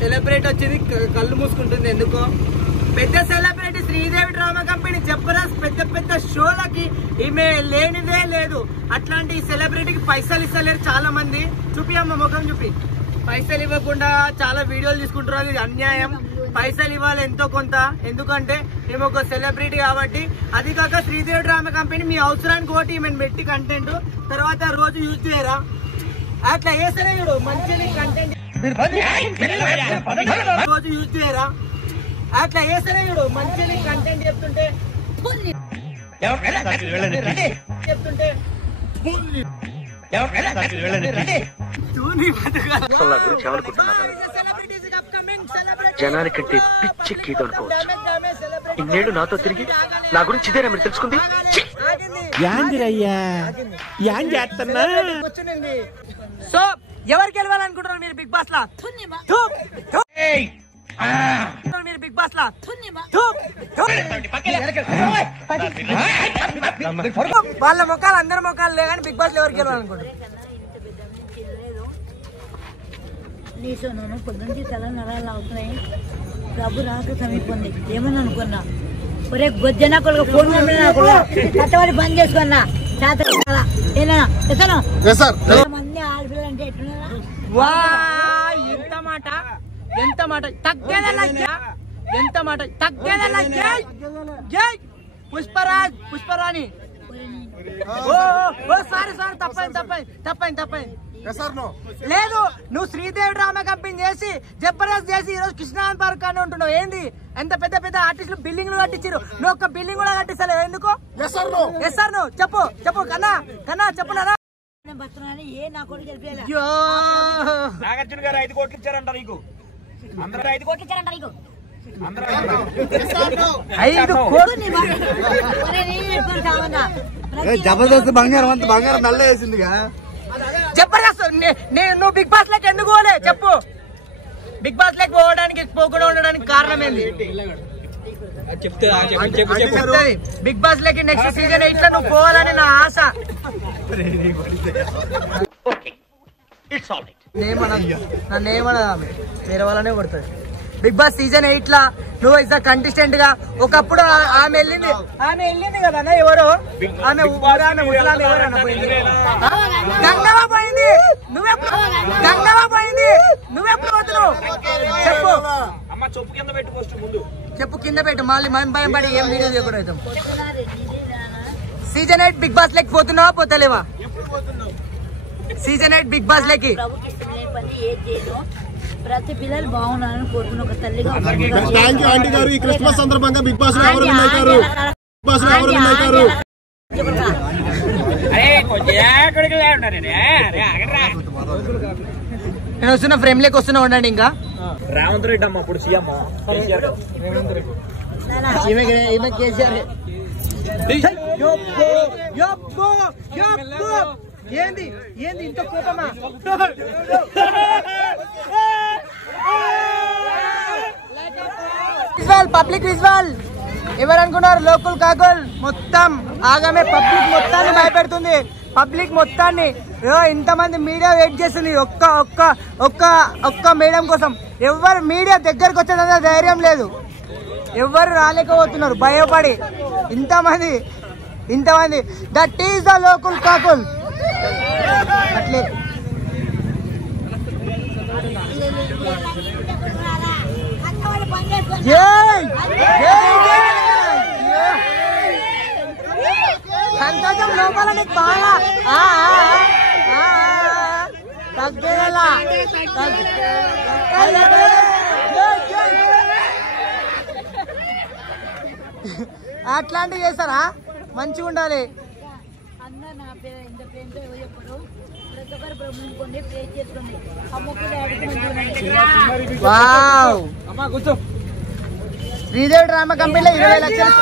Celebrity వచ్చేది కళ్ళు మూసుకుంటుంది ఎందుకో. పెద్ద celebrity Sridevi drama company Jabardasth పెద్ద పెద్ద షోలకి ఈమె లేనిదే లేదు. అట్లాంటి సెలబ్రిటీకి పైసలు ఇస్తలేరు చాలా మంది. చూపి అమ్మ ముఖం చూపి. పైసలు ఇవ్వకుండా చాలా వీడియోలు తీసుకుంటున్నారు, ఇది అన్యాయం. పైసలు ఇవ్వాలి ఎంతో కొంత, ఎందుకంటే మేము ఒక సెలబ్రిటీ కాబట్టి. అది కాక శ్రీదేవి డ్రామా కంపెనీ మీ అవసరానికి ఒకటి ఈమెను పెట్టి కంటెంట్ తర్వాత రోజు యూజ్ చేయరా అట్లా వేస్తేనే చూడు మంచి కంటెంట్ రోజు యూజ్ చేయరా అట్లా వేస్తేనే చూడు మంచి కంటెంట్ చెప్తుంటే జనానికంటే పిచ్చెక్కిదో అనుకోవచ్చు. ఇన్నేళ్ళు నాతో తిరిగి నా గురించి ఇదేనా మీరు తెలుసుకుంది? సో ఎవరికి గెలవాలనుకుంటున్నారు మీరు బిగ్ బాస్ లా? మీరు బిగ్ బాస్ లా వాళ్ళ ముఖాలు అందరి ముఖాలు లే కానీ బిగ్ బాస్ లో ఎవరికి గెలవాలనుకుంటారు? నీసోను పొద్దుంచి తల నరాలు అవుతున్నాయి, డబ్బు రాక సమీపంది. ఏమని అనుకున్నా, ఒరే గొజ్జన కొడుకు ఫోన్ కట్టబడి బంద్ చేసుకున్నా మంది ఆడపిల్లలు అంటే ఎట్లున్నారా? ఎంత మాట ఎంత మాట తగ్గేదల్లా ఎంత మాట తగ్గేదల్లా పుష్పరాణి సారీ తప్పైంది లేదు. నువ్వు శ్రీదేవి డ్రామా కంపెనీ చేసి జబర్దస్త్ చేసి ఈరోజు కృష్ణాన్ పార్క్ అని ఉంటున్నావు. ఏంది ఎంత పెద్ద పెద్ద ఆర్టిస్టులు బిల్డింగ్లు కట్టించారు, నువ్వు ఒక్క బిల్డింగ్ కూడా కట్టిస్తలేవు ఎందుకు? చెప్పు కన్నా చెప్పు నానా. నాగార్జున గారు 5 కోట్లు ఇచ్చారంట నీకు. అందరూ 5 కోట్లు ఇచ్చారంట నీకు. 5 కోట్లు జబర్దస్త్ బంగారం నల్ల వేసిందిగా. జబర్దస్త్ నువ్వు బిగ్ బాస్ లెక్క ఎందుకు పోలే చెప్పు? బిగ్ బాస్ లెక్క పోకుండా ఉండడానికి కారణం ఏంది? బిగ్ బాస్ లెక్క నెక్స్ట్ సీజన్ 8 లో నువ్వు పోవాలని నా ఆశ. నన్ను ఏమన్నా వేరే వాళ్ళనే కొడుతుంది. బిగ్ బాస్ సీజన్ 8 లా నువ్వు ఇస్ కంటెస్టెంట్ గా ఒకప్పుడు ఆమె వెళ్ళింది కదా ఎవరో ఆమె ముసలామె ఎవరన్నా పోయింది, గంగవ్వ పోయింది. నువ్వెప్పుడు పోతున్నావు చెప్పు కింద పెట్టు. మళ్ళీ మనం భయం పడి ఏం వీడియో చేయకూడదు. సీజన్ 8 బిగ్ బాస్ లెక్క పోతున్నావా పోతలేవా? సీజన్ 8 బిగ్ బాస్ లెక్కి ప్రతి పిల్లలు బాగున్నారని కోరుకున్న ఒక తల్లిగా ఈ క్రిస్మస్ సందర్భంగా బిగ్ బాస్ నేను వస్తున్నా ఫ్రేమ్ లెక్క వస్తున్నా ఉండండి. ఇంకా రేవంత్ రెడ్డి అమ్మ ఇప్పుడు సీఎం కేసీఆర్ ఏంది ఇంత కోపమా? పబ్లిక్ విజువల్ ఎవరనుకున్నారు? లోకల్ కాకుల్ మొత్తం ఆగామే పబ్లిక్ మొత్తాన్ని భయపెడుతుంది. పబ్లిక్ మొత్తాన్ని ఇంతమంది మీడియా వెయిట్ చేస్తుంది ఒక్క మేడం కోసం. ఎవరు మీడియా దగ్గరకు వచ్చేదంతా ధైర్యం లేదు, ఎవరు రాలేకపోతున్నారు భయపడి. ఇంతమంది దట్ ఈస్ ద లోకల్ కాకుల్. అట్లే సంతోషం లోపల నీకు బాగా తగ్గేలా అట్లాంటివి చేస్తారా? మంచిగా ఉండాలి. అన్న నా పేరు ఇంత ప్రేమతో చెప్పడు, ప్రతి ఒక్కరు బ్రహ్మనుకోండి ప్రే చేసుకోండి. అమ్మకులు శ్రీదేవి డ్రామా కంపెనీలో 20 లక్షలు